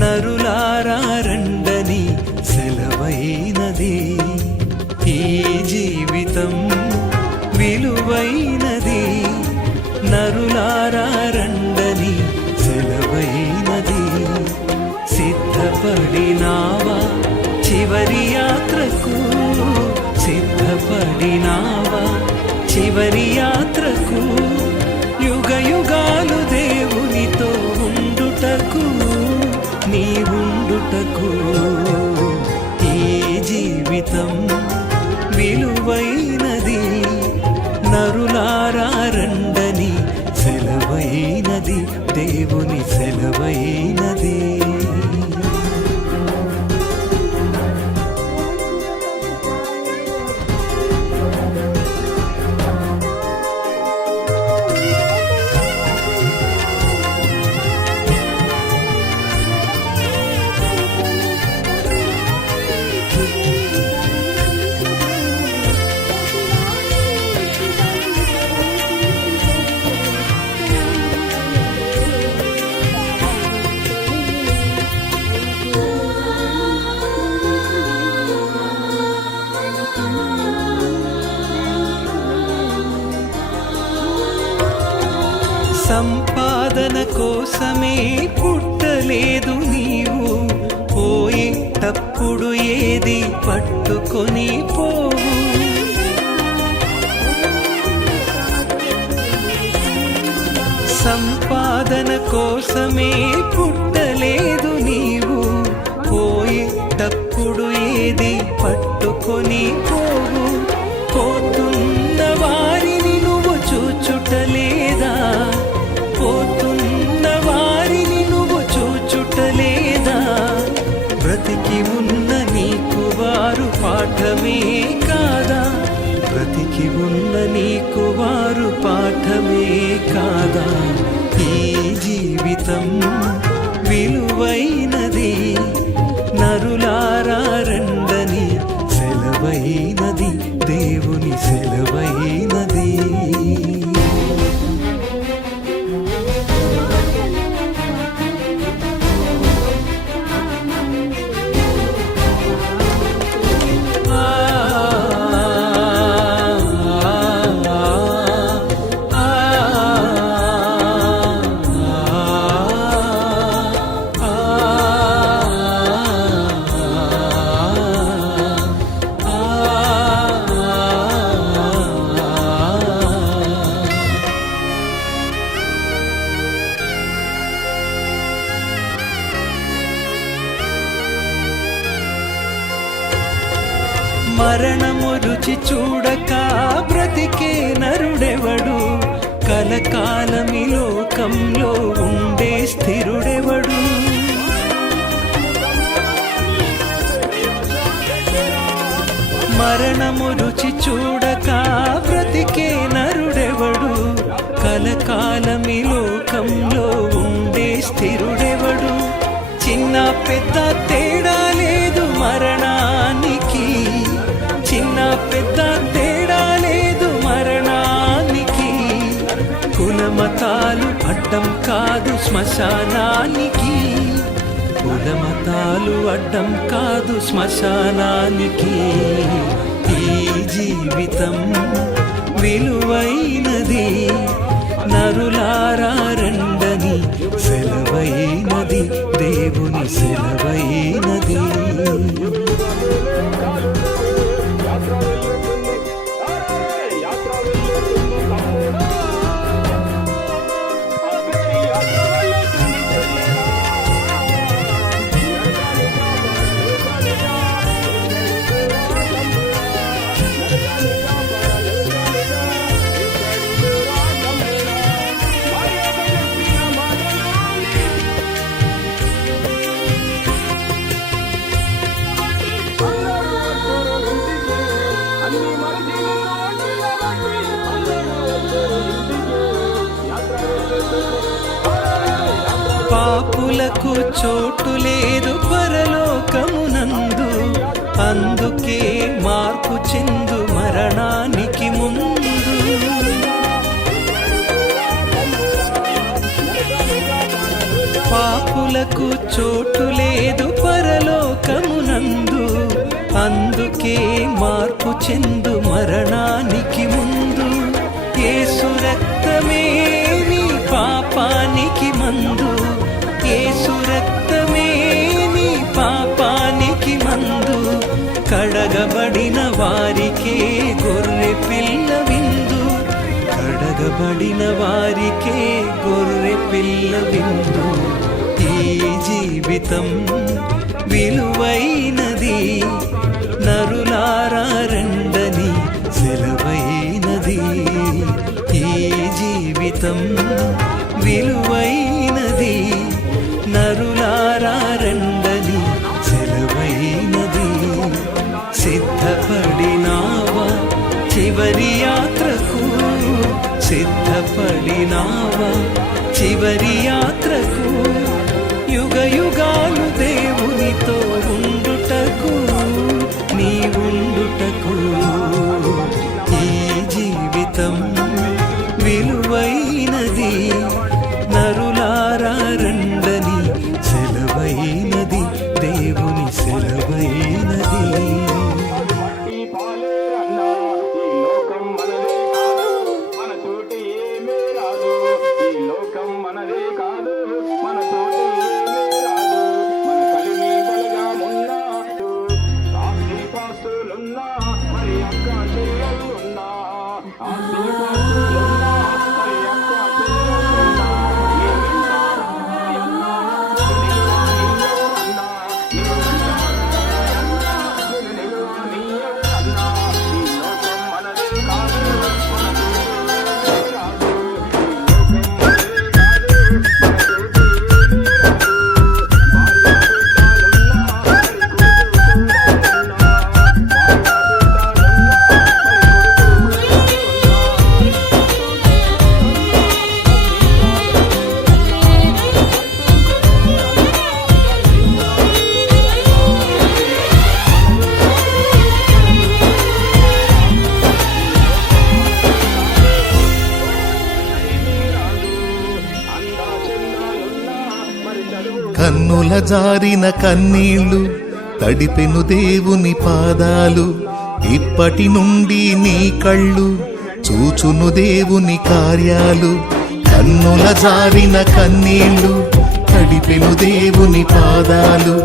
నరులారా రండని సెలవైనది. ఈ జీవితం విలువైనది, నరులారా రండని సెలవైనది. సిద్ధపడినావా చివరి యాత్రకు, సిద్ధపడినావా చివరి యాత్రకు, యుగ యుగాలు దేవునితో ఉండుటకు, నీ ఉండుటకు. ఈ జీవితం విలువైనది, నరులారా రండని సెలవైనది, దేవుని సెలవైనది. సంపాదన కోసమే పుట్టలేదు నీవు, పోయేటప్పుడు ఏది పట్టుకొని పోవు. సంపాదన కోసమే పుట్టలేదు నీవు, పోయేటప్పుడు ఏది పట్టుకొని పోవు. పోతున్న వారిని నువ్వు చూచుటలేదా, పోతున్న వారిని నువ్వు చూచుటలేదా. బ్రతికి ఉన్న నీకు వారు పాఠమే కాదా, బ్రతికి ఉన్న నీకు వారు పాఠమే కాదా. ఈ జీవితం విలువైనది, నరులారా రండని సెలవైనది, దేవుని సెలవైనది. మరణము రుచి చూడక బ్రతికే నరుడెవడు, కలకాలమి లోకంలో ఉండే స్థిరుడెవడు. మరణము రుచి చూడక బ్రతికే నరుడెవడు, కలకాలమి లోకంలో ఉండే స్థిరుడెవడు. చిన్న పెద్ద తేడా లేదు మరణానికి, చిన్న పెద్ద తేడా లేదు మరణానికి. కులమతాలు అడ్డం కాదు శ్మశానానికి, కులమతాలు అడ్డం కాదు శ్మశానానికి. ఈ జీవితం విలువైనది, నరులారా రండని సెలవైనది, దేవుని సెలవైనది. పాపులకు చోటు లేదు పరలోకమునందు, అందుకే మార్పు చెందు మరణానికి ముందు. పాపు పాపులకు చోటు లేదు పరలోకమునందు, అందుకే మార్పు చెందు మరణానికి ముందు. యేసు రక్తమే నీ పాపానికి మందు, యేసు రక్తమే నీ పాపానికి మందు. కడగబడిన వారికే గొర్రె పిల్ల విందు, కడగబడిన వారికే గొర్రె పిల్ల విందు. ఈ జీవితం విలువైనది, నరులారా రండని సెలవైనది. ఈ జీవితం విలువైనది, నరులారా రండని సెలవైనది. సిద్ధపడినావా చివరి యాత్రకు, సిద్ధపడినావా చివరి యాత్రకు. యుగ యుగాలు దేవునితో ఉండుటకు, నీ ఉండుటకు. ఈ జీవితం విలువైనది, నరులారా రండని సెలవైనది, దేవుని సెలవైనది. కన్నుల జారిన కన్నీళ్లు తడిపెను దేవుని పాదాలు, ఇప్పటి నుండి నీ కళ్ళు చూచును దేవుని కార్యాలు. కన్నుల జారిన కన్నీళ్లు తడిపెను దేవుని పాదాలు,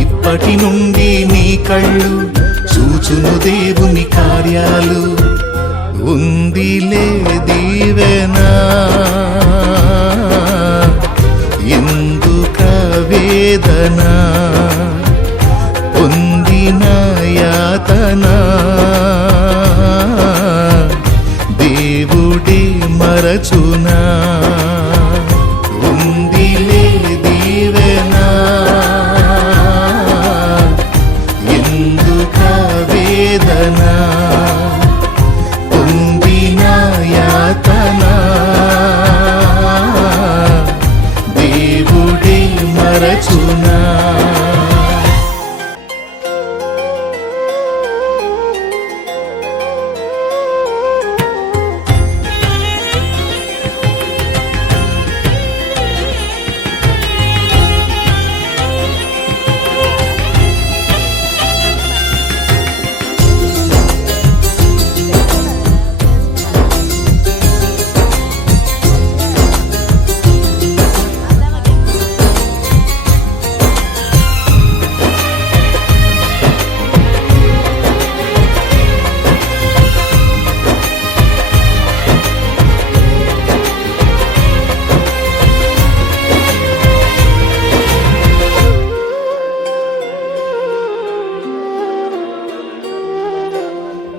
ఇప్పటి నుండి నీ కళ్ళు చూచును దేవుని కార్యాలు. ఉందిలే దీవెనా ఎందుక వేదన, పొందిన యాతన దేవుడే మరచునా. ఉందిలే దీవెనా ఎందుక వేదన, పొందిన యాతన దేవుడే మరచునా.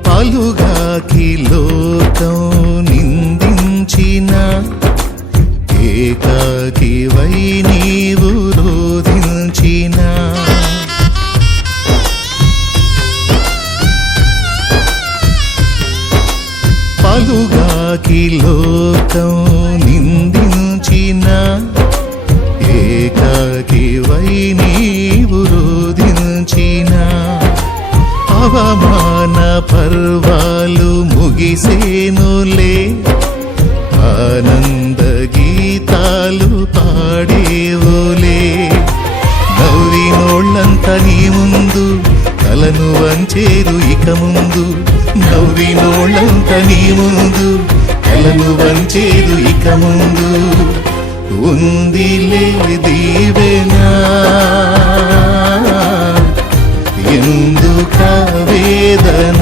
పాలుగాకి లోకం నిందించిన, ఏకాకివై నీవు రోధించిన. పాలుగాకి లోకం నిందించిన, ఏకాకివై నీవు రోధించిన. అవమాన పర్వాలు ముగిసేనులే, ఆనంద గీతాలు పాడేవులే. నీ ముందు తలను వంచేరు ఇక ముందు. నవ్వినోళ్ళంత నీ ముందు తలను వంచేరు ఇక ముందు. ఉందిలే దీవెనా ఎందుక వేదన,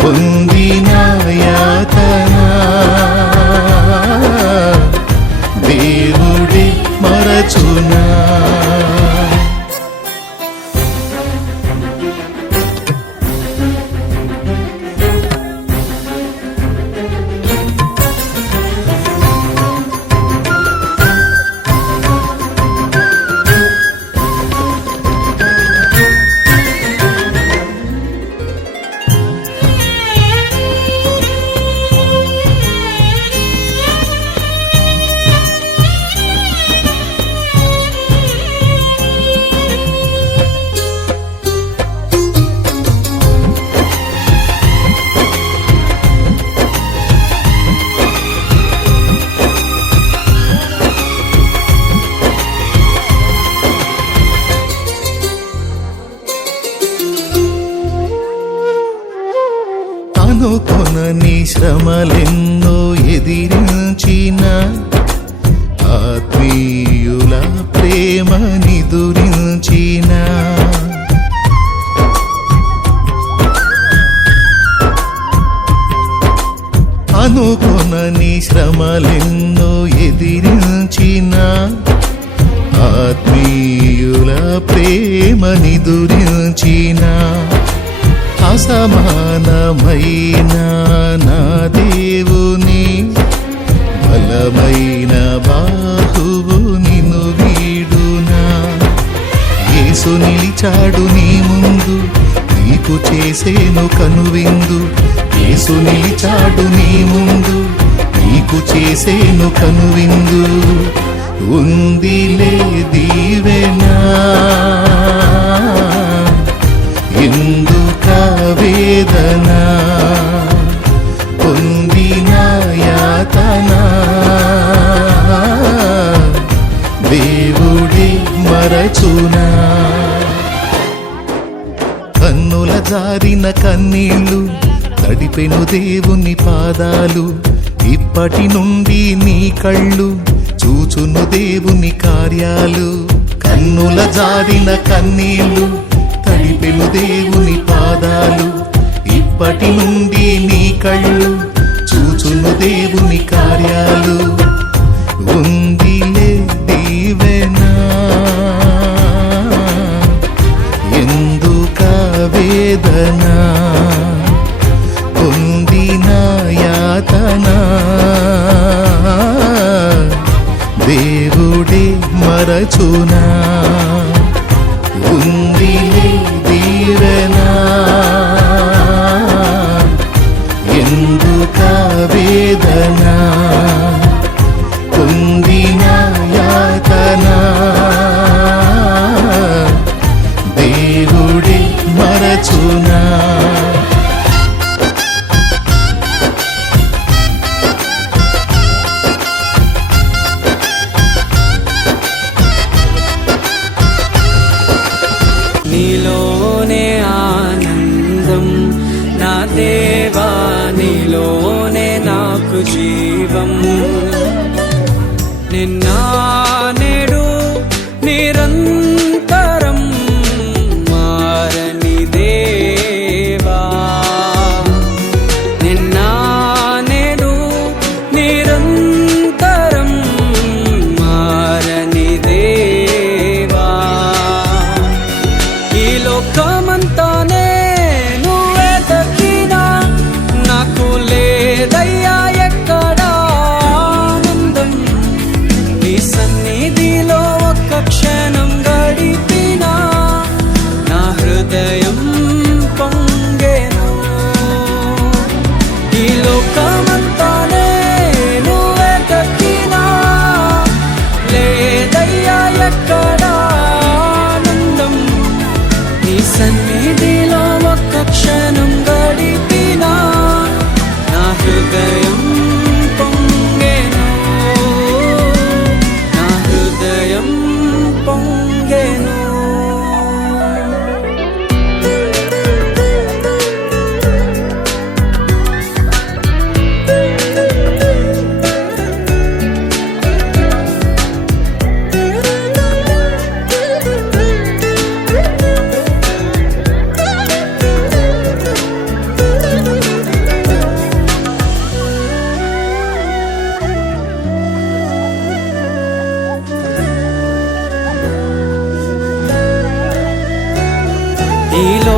పొందిన యాతన దేవుడే మరచునా. అనుకొనని శ్రమలెన్నో ఎదిరించిన, ఆత్మీయుల ప్రేమని దురించిన, అనుకొనని శ్రమలెన్నో ఎదిరించిన, ఆత్మీయుల ప్రేమని దురించిన, అసమానమైన నా దేవుని బలమైన బాహువు నిన్ను వీడునా. యేసు నిలిచాడు నీ ముందు నీకు చేసేను కనువిందు. యేసు నిలిచాడు నీ ముందు నీకు చేసేను కనువిందు. ఉందిలే దీవెనా ఎందుక వేదన, పొందిన యాతన దేవుడే మరచునా. కన్నుల జారిన కన్నీళ్ళు తడిపెను దేవుని పాదాలు. ఇప్పటి నుండి నీ కళ్ళు చూచును దేవుని కార్యాలు. కన్నుల జారిన కన్నీళ్ళు తడిపెను దేవుని పాదాలు. ఇప్పటి నుండి నీ కళ్ళు చూచును దేవుని కార్యాలు. ఉందిలే దీవెనా ఎందుక వేదన, పొందిన యాతన దేవుడే మరచునా. ఉందిలే దీవెనా ఎందుక వేదన, పొందిన యాతన దేవుడే మరచునా. నీలోనే ఆనందం నా దేవా, నీలోనే నాకు జీవం. నిన్న నేడు నిరంతరం మారని దేవా. నిన్న నేడు నిరంతరం మారని దేవా. ఈ లోకమంతానే నువ్వే దక్కినా నాకు లేదయ్యా ఎక్కడా ఆనందం. నీ సన్నిధిలో ఒక్క క్షణం గడిపినా నా హృదయం పొంగెను. ఈ లోకమంతానే నువ్వే దక్కినా లేదయ్యా ఎక్కడా ఆనందం. నీ సన్నిధిలో ఒక్క క్షణం గడిపినా నా హృదయం పొంగెను. నా హృదయం పొంగెను.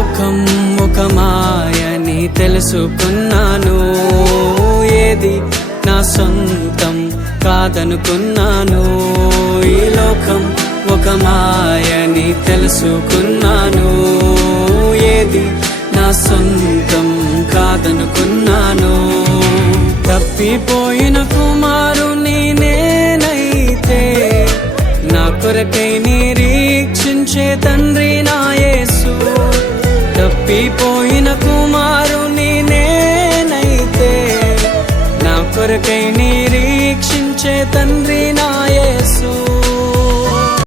లోకం ఒక మాయని తెలుసుకున్నాను, ఏది నా సొంతం కాదనుకున్నాను. ఈ లోకం ఒక మాయని తెలుసుకున్నాను, ఏది నా సొంతం కాదనుకున్నాను. తప్పిపోయిన కుమారుని నేనైతే, నా కొరకై నిరీక్షించే తండ్రి నా యేసు. తప్పిపోయిన కుమారుని నేనైతే, నా కొరకై నిరీక్షించే తండ్రి నా యేసు.